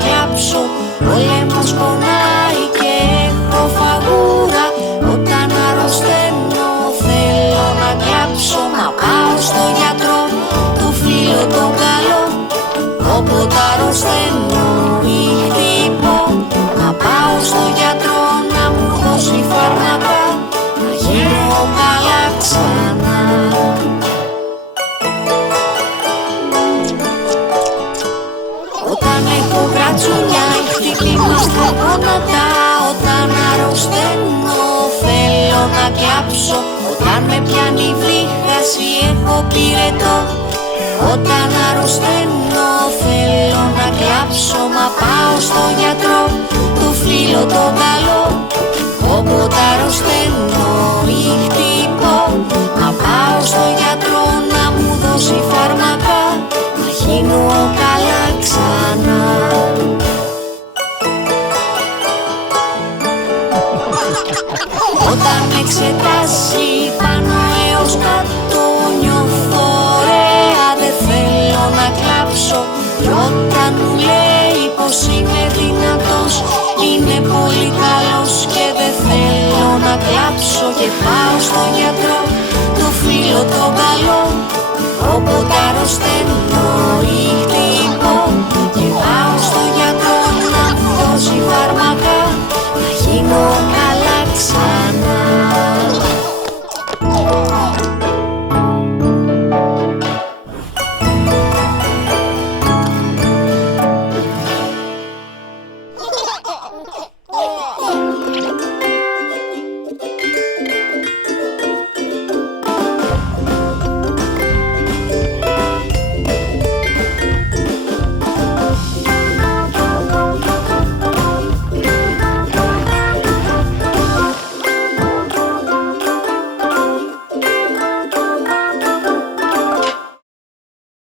κλάψω. Ο λαιμός πονάει και έχω φαγούρα. Όταν αρρωσταίνω θέλω να κλάψω. Μα πάω στο γιατρό, του φίλο τον καλό. Όποτε αρρωσταίνω ή χτυπώ, να πάω στο γιατρό να μου δώσει φάρμακα, να γίνω καλά ξανά. Όταν έχω γρατσούνια ή χτυπήμα στα γόνατα, όταν αρρωσταίνω θέλω να κλάψω. Όταν με πιάνει βρίχαση έχω πυρετό. Όταν αρρωσταίνω θέλω να κλάψω. Μα πάω στο γιατρό, του φίλο τον καλό.